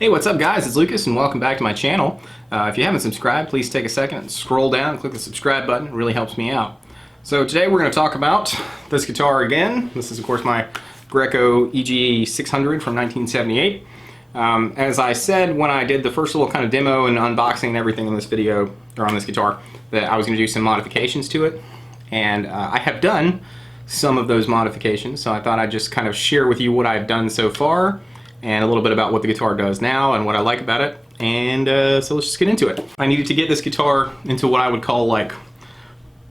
Hey, what's up guys? It's Lucas and welcome back to my channel. If you haven't subscribed, please take a second and scroll down and click the subscribe button. It really helps me out. So today we're going to talk about this guitar again. This is of course my Greco EG-600 from 1978. As I said when I did the first little kind of demo and unboxing and everything in this video, or on this guitar, that I was going to do some modifications to it. And I have done some of those modifications, so I thought I'd just kind of share with you what I've done so far and a little bit about what the guitar does now and what I like about it. And so let's just get into it. I needed to get this guitar into what I would call like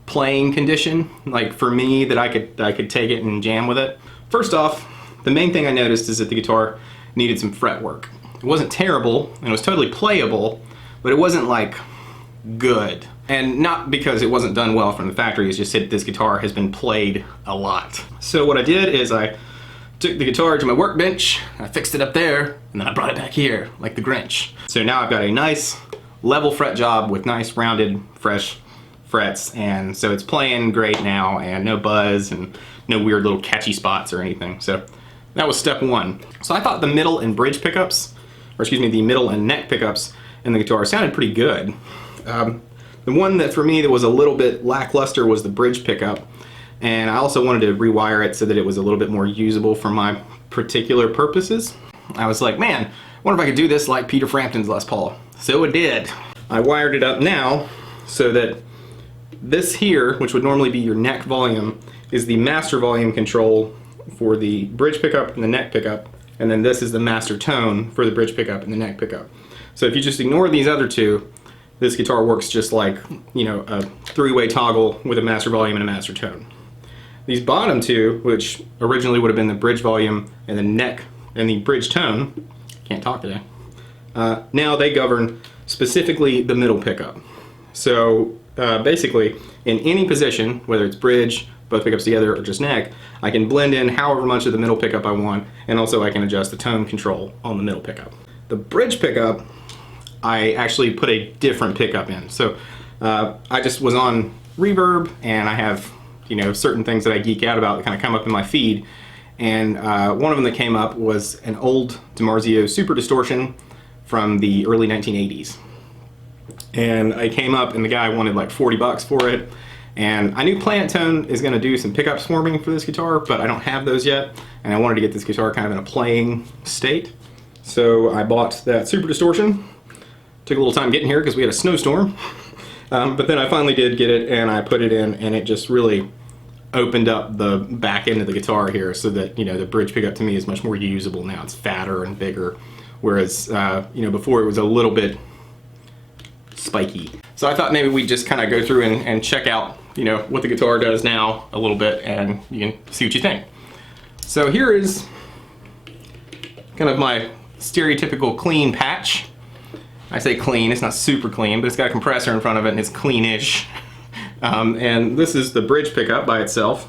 playing condition, like for me, that I could take it and jam with it. First off, the main thing I noticed is that the guitar needed some fret work. It wasn't terrible and it was totally playable, but it wasn't like good. And not because it wasn't done well from the factory, it's just that this guitar has been played a lot. So what I did is I took the guitar to my workbench, I fixed it up there, and then I brought it back here, like the Grinch. So now I've got a nice level fret job with nice rounded, fresh frets, and so it's playing great now, and no buzz, and no weird little catchy spots or anything. So that was step one. So I thought the middle and bridge pickups, or excuse me, the middle and neck pickups in the guitar sounded pretty good. The one that for me that was a little bit lackluster was the bridge pickup. And I also wanted to rewire it so that it was a little bit more usable for my particular purposes. I was like, man, I wonder if I could do this like Peter Frampton's Les Paul. So it did. I wired it up now so that this here, which would normally be your neck volume, is the master volume control for the bridge pickup and the neck pickup. And then this is the master tone for the bridge pickup and the neck pickup. So if you just ignore these other two, this guitar works just like, you know, a three-way toggle with a master volume and a master tone. These bottom two, which originally would have been the bridge volume and the neck and the bridge tone, can't talk today, now they govern specifically the middle pickup. So basically, in any position, whether it's bridge, both pickups together, or just neck, I can blend in however much of the middle pickup I want, and also I can adjust the tone control on the middle pickup. The bridge pickup, I actually put a different pickup in. So I just was on Reverb, and I have, you know, certain things that I geek out about that kind of come up in my feed, and one of them that came up was an old DiMarzio Super Distortion from the early 1980s. And I came up and the guy wanted like 40 bucks for it, and I knew Plant Tone is going to do some pickups for me for this guitar, but I don't have those yet, and I wanted to get this guitar kind of in a playing state. So I bought that Super Distortion. Took a little time getting here because we had a snowstorm, but then I finally did get it and I put it in, and it just really opened up the back end of the guitar here so that, you know, the bridge pickup to me is much more usable now. It's fatter and bigger, whereas you know, before it was a little bit spiky. So I thought maybe we'd just kind of go through and check out, you know, what the guitar does now a little bit, and you can see what you think. So here is kind of my stereotypical clean patch. I say clean, it's not super clean, but it's got a compressor in front of it and it's cleanish. And this is the bridge pickup by itself.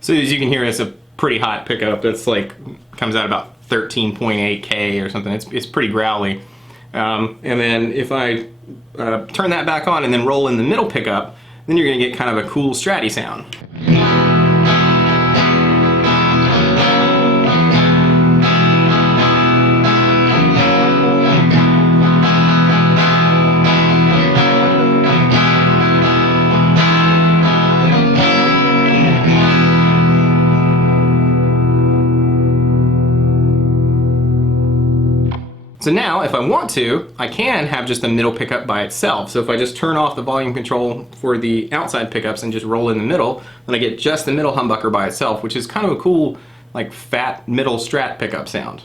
So as you can hear, it's a pretty hot pickup. It's like, comes out about 13.8 K or something. It's pretty growly. And then if I turn that back on and then roll in the middle pickup, then you're gonna get kind of a cool stratty sound. So now, if I want to, I can have just the middle pickup by itself. So if I just turn off the volume control for the outside pickups and just roll in the middle, then I get just the middle humbucker by itself, which is kind of a cool, like, fat middle Strat pickup sound.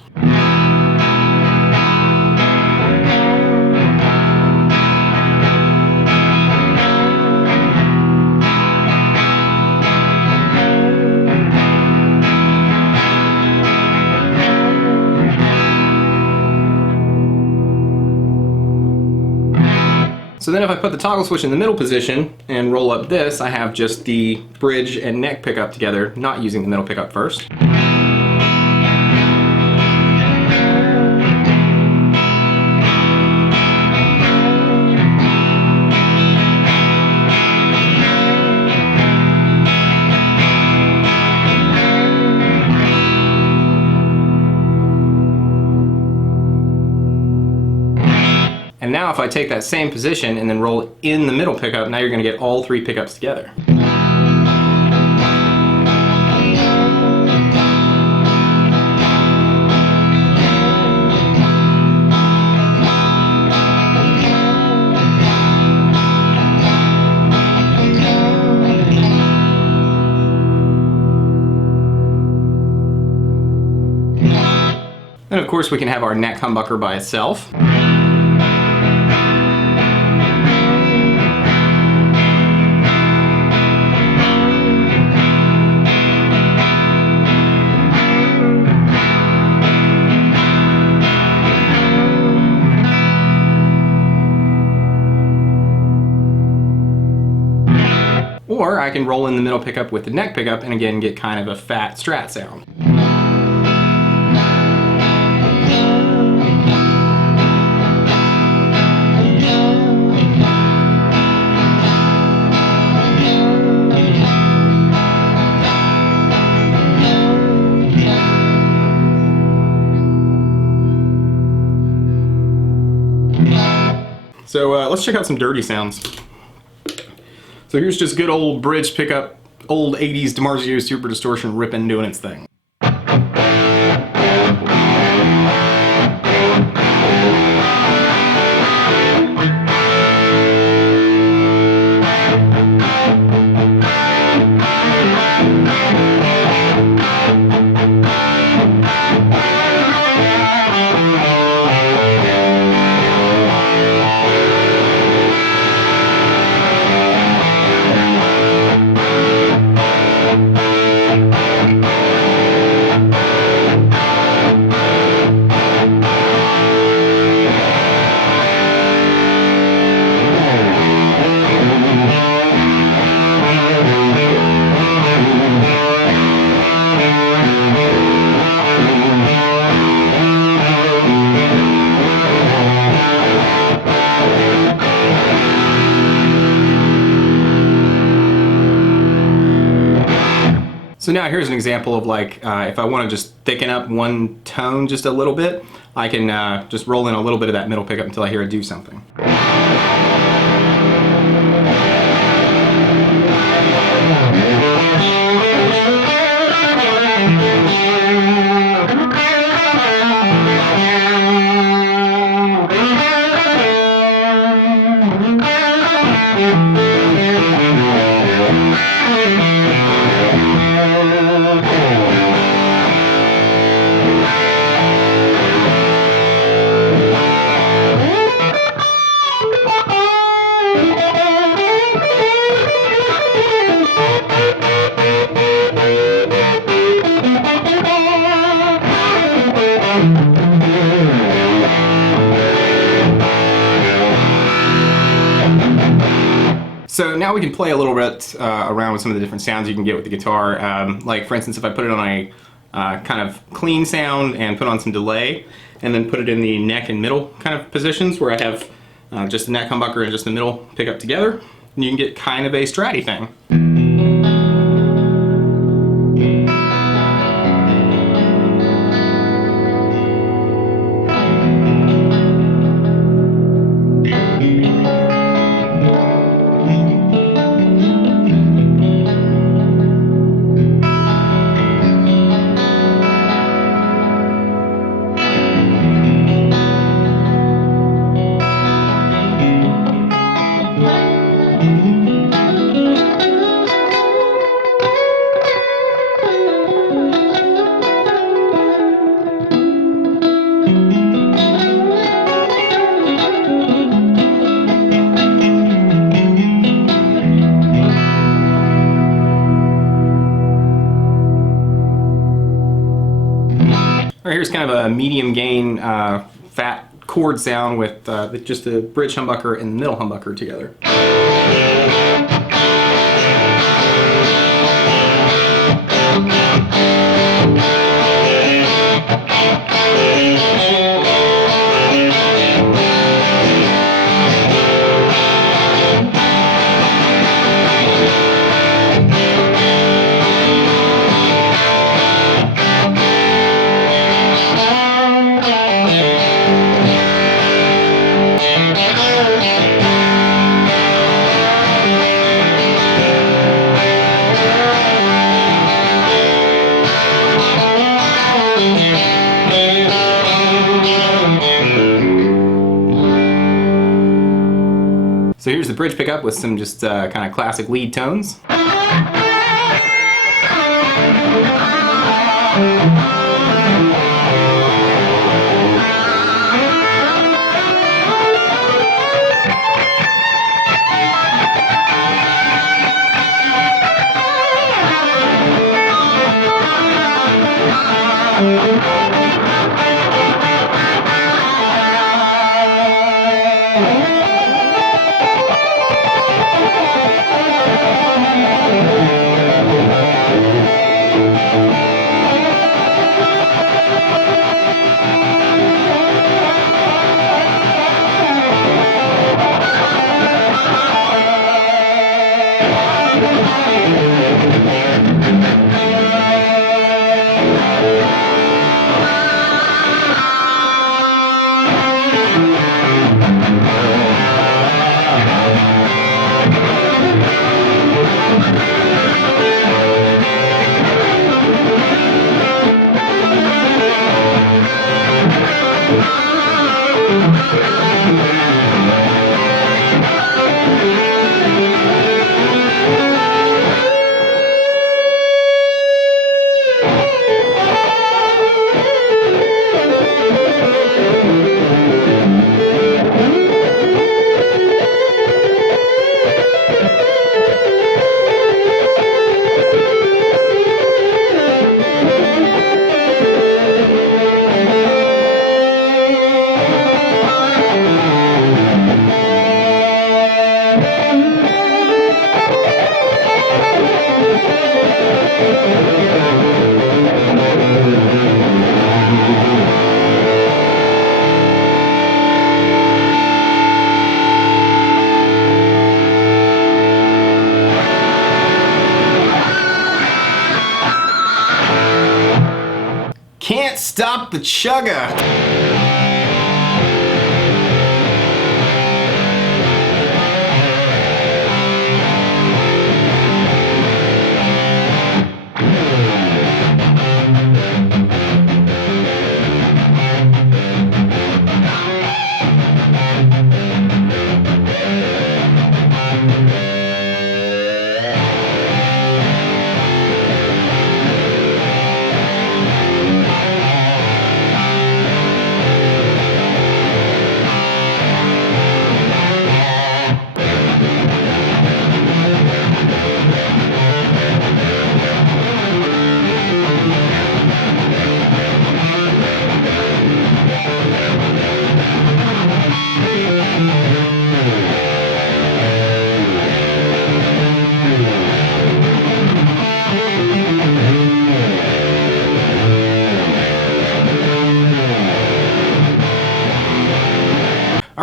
So then if I put the toggle switch in the middle position and roll up this, I have just the bridge and neck pickup together, not using the middle pickup first. And now if I take that same position and then roll in the middle pickup, now you're going to get all three pickups together. And of course we can have our neck humbucker by itself. Or I can roll in the middle pickup with the neck pickup and again get kind of a fat Strat sound. So let's check out some dirty sounds. So here's just good old bridge pickup, old 80s DiMarzio Super Distortion ripping, doing its thing. So now here's an example of like, if I want to just thicken up one tone just a little bit, I can just roll in a little bit of that middle pickup until I hear it do something. So now we can play a little bit around with some of the different sounds you can get with the guitar. Like for instance, if I put it on a kind of clean sound and put on some delay, and then put it in the neck and middle kind of positions where I have just the neck humbucker and just the middle pickup together, and you can get kind of a Stratty thing. All right, here's kind of a medium gain fat chord sound with just the bridge humbucker and the middle humbucker together. So here's the bridge pickup with some just kind of classic lead tones. Can't stop the chugga.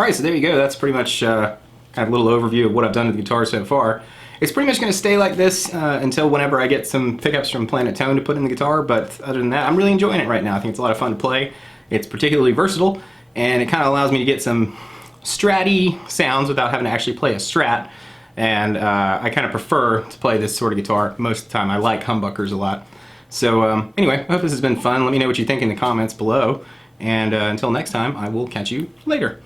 Alright, so there you go. That's pretty much kind of a little overview of what I've done to the guitar so far. It's pretty much going to stay like this until whenever I get some pickups from Planet Tone to put in the guitar, but other than that, I'm really enjoying it right now. I think it's a lot of fun to play. It's particularly versatile, and it kind of allows me to get some stratty sounds without having to actually play a strat, and I kind of prefer to play this sort of guitar most of the time. I like humbuckers a lot. So anyway, I hope this has been fun. Let me know what you think in the comments below, and until next time, I will catch you later.